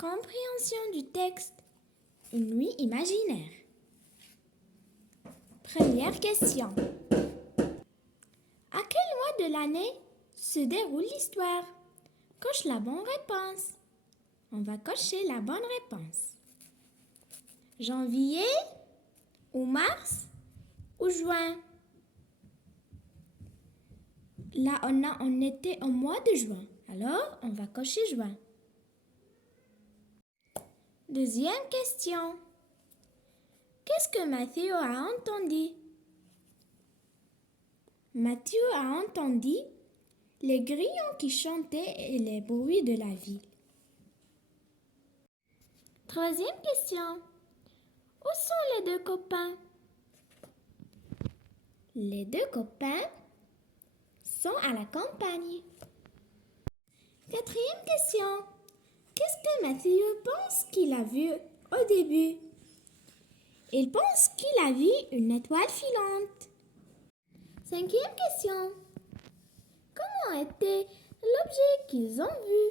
Compréhension du texte. Une nuit imaginaire. Première question. À quel mois de l'année se déroule l'histoire? Coche la bonne réponse. On va cocher la bonne réponse. Janvier ou mars ou juin? Là, on était au mois de juin. Alors, on va cocher juin. Deuxième question. Qu'est-ce que Mathieu a entendu? Mathieu a entendu les grillons qui chantaient et les bruits de la ville. Troisième question. Où sont les deux copains? Les deux copains sont à la campagne. Quatrième question. Qu'est-ce que Mathieu pense qu'il a vu au début? Il pense qu'il a vu une étoile filante. Cinquième question. Comment était l'objet qu'ils ont vu?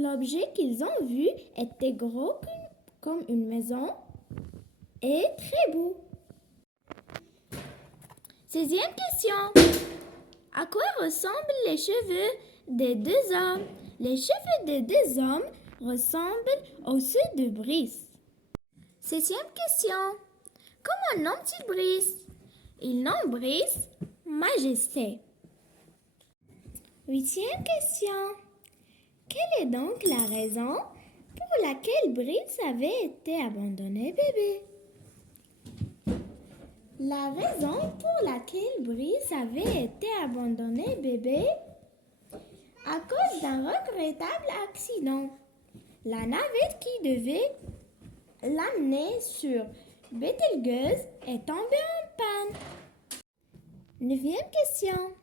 L'objet qu'ils ont vu était gros comme une maison et très beau. Sixième question. À quoi ressemblent les cheveux des deux hommes? Les cheveux des deux hommes ressemblent aux ceux de Brice. Septième question. Comment nomme-t-il Brice? Il nomme Brice Majesté. Huitième question. Quelle est donc la raison pour laquelle Brice avait été abandonné bébé? La raison pour laquelle Brice avait été abandonné bébé à cause d'un regrettable accident. La navette qui devait l'amener sur Betelgeuse est tombée en panne. Neuvième question.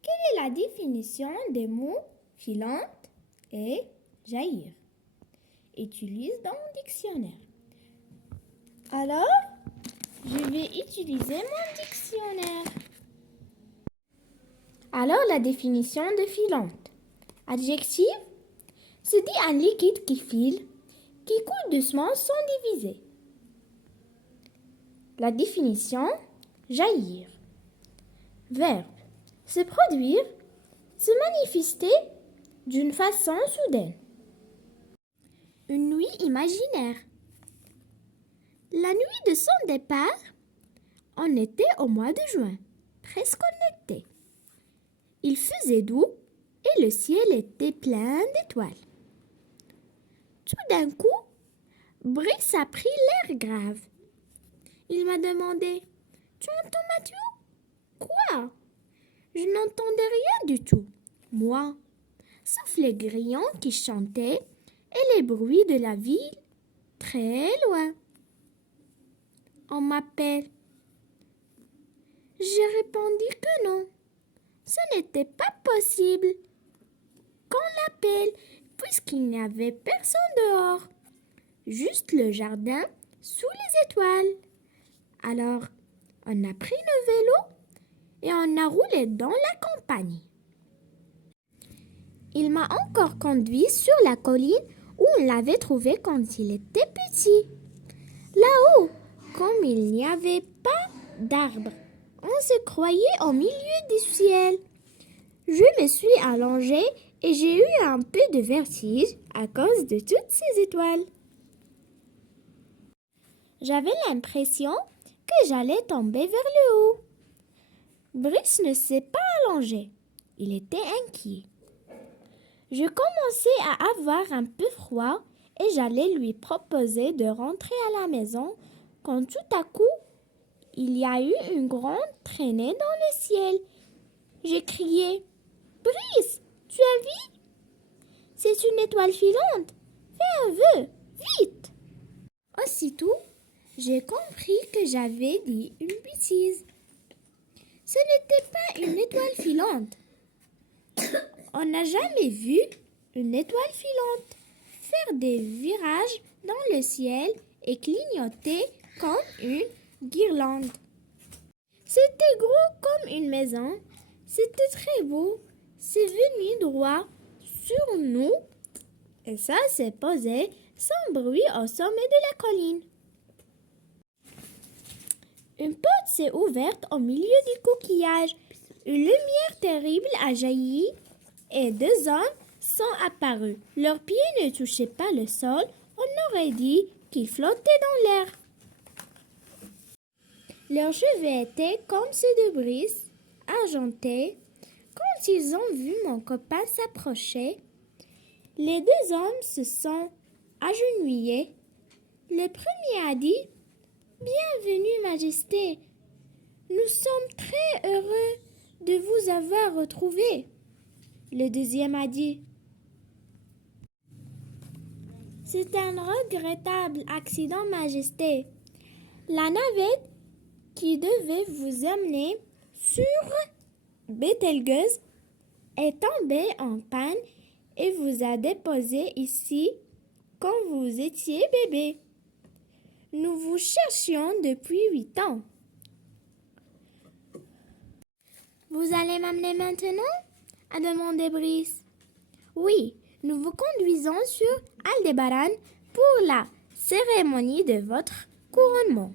Quelle est la définition des mots filante et jaillir? Utilise dans le dictionnaire. Alors, je vais utiliser mon dictionnaire. Alors, la définition de filante. Adjectif, se dit un liquide qui file, qui coule doucement sans diviser. La définition, jaillir. Verbe, se produire, se manifester d'une façon soudaine. Une nuit imaginaire. La nuit de son départ, on était au mois de juin, presque en été. Il faisait doux et le ciel était plein d'étoiles. Tout d'un coup, Brice a pris l'air grave. Il m'a demandé « Tu entends Mathieu ?»« Quoi ?» Je n'entendais rien du tout, moi, sauf les grillons qui chantaient et les bruits de la ville très loin. On m'appelle. J'ai répondu que non, ce n'était pas possible qu'on l'appelle puisqu'il n'y avait personne dehors, juste le jardin sous les étoiles. Alors, on a pris le vélo et on a roulé dans la campagne. Il m'a encore conduit sur la colline où on l'avait trouvé quand il était petit. Là-haut, comme il n'y avait pas d'arbres, on se croyait au milieu du ciel. Je me suis allongée et j'ai eu un peu de vertige à cause de toutes ces étoiles. J'avais l'impression que j'allais tomber vers le haut. Brice ne s'est pas allongé. Il était inquiet. Je commençais à avoir un peu froid et j'allais lui proposer de rentrer à la maison quand tout à coup, il y a eu une grande traînée dans le ciel. J'ai crié « Brice, tu as vu? C'est une étoile filante. Fais un vœu, vite !» Aussitôt, j'ai compris que j'avais dit une bêtise. Ce n'était pas une étoile filante. On n'a jamais vu une étoile filante faire des virages dans le ciel et clignoter comme une guirlande. C'était gros comme une maison. C'était très beau. C'est venu droit sur nous et ça s'est posé sans bruit au sommet de la colline. Une porte s'est ouverte au milieu du coquillage. Une lumière terrible a jailli et deux hommes sont apparus. Leurs pieds ne touchaient pas le sol. On aurait dit qu'ils flottaient dans l'air. Leurs cheveux étaient comme ceux de Brice, argentés. Quand ils ont vu mon copain s'approcher, les deux hommes se sont agenouillés. Le premier a dit « Bienvenue, Majesté. Nous sommes très heureux de vous avoir retrouvé. » Le deuxième a dit « C'est un regrettable accident, Majesté. La navette qui devait vous amener sur Bételgeuse est tombée en panne et vous a déposé ici quand vous étiez bébé. Nous vous cherchions depuis 8 ans. » « Vous allez m'amener maintenant ?» a demandé Brice. « Oui, nous vous conduisons sur Aldébaran pour la cérémonie de votre couronnement. »